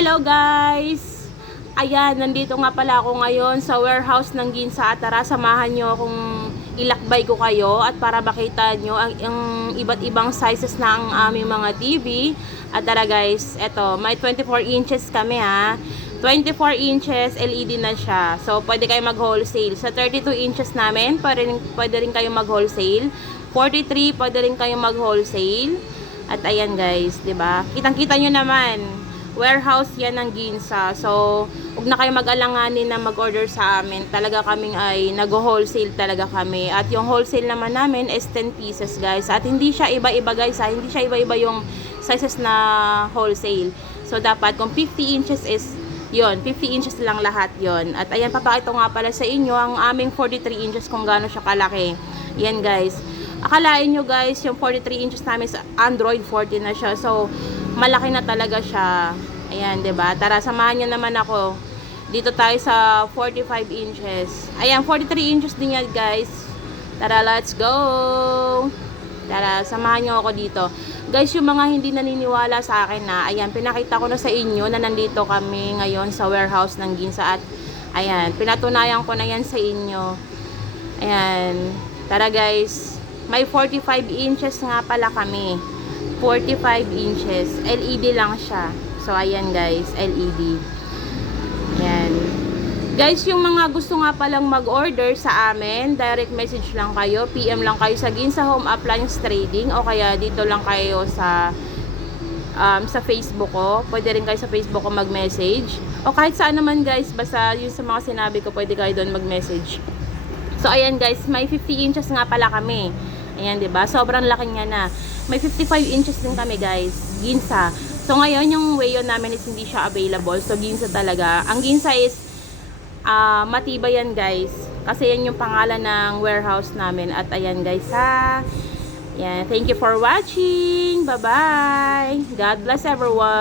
Hello guys! Ayan, nandito nga pala ako ngayon sa warehouse ng Ginza. Tara, samahan nyo akong ilakbay ko kayo at para makita nyo ang iba't ibang sizes ng aming mga TV. At tara guys, eto, may 24 inches kami ha. 24 inches, LED na siya. So, pwede kayo mag-wholesale. Sa 32 inches namin, pwede rin kayo mag-wholesale. 43, pwede rin kayo mag-wholesale. At ayan guys, 'di ba? Kitang-kita nyo naman. Warehouse yan ng Ginza. So, huwag na kayo mag-alanganin na mag-order sa amin. Talaga kaming ay nag-wholesale talaga kami. At yung wholesale naman namin is 10 pieces guys. At hindi siya iba-iba guys ha. Hindi siya iba-iba yung sizes na wholesale. So, dapat kung 50 inches is yon, 50 inches lang lahat yon. At ayan, papakita nga pala sa inyo ang aming 43 inches kung gaano siya kalaki. Yan guys. Akalain nyo guys, yung 43 inches namin sa Android 14 na siya. So, malaki na talaga siya. Ayan, 'di ba? Tara, samahan niyo naman ako. Dito tayo sa 45 inches. Ayan, 43 inches din yan, guys. Tara, let's go. Tara, samahan niyo ako dito. Guys, yung mga hindi naniniwala sa akin na, ayan, pinakita ko na sa inyo na nandito kami ngayon sa warehouse ng Ginza at ayan, pinatunayan ko na yan sa inyo. Ayan. Tara, guys. May 45 inches nga pala kami. 45 inches. LED lang siya. So, ayan guys. LED. Ayan. Guys, yung mga gusto nga palang mag-order sa amin, direct message lang kayo. PM lang kayo sa Ginza Home Appliance Trading o kaya dito lang kayo sa Facebook ko. Pwede rin kayo sa Facebook ko mag-message. O kahit saan naman guys. Basta yun sa mga sinabi ko, pwede kayo doon mag-message. So, ayan guys. May 50 inches nga pala kami. Ayan, 'di ba? Sobrang laki niya na. May 55 inches din kami, guys. Ginza. So ngayon yung Wayon namin is hindi siya available. So Ginza talaga. Ang Ginza is matibay yan, guys. Kasi yan yung pangalan ng warehouse namin. At ayan, guys, ha. Yan. Thank you for watching. Bye-bye. God bless everyone.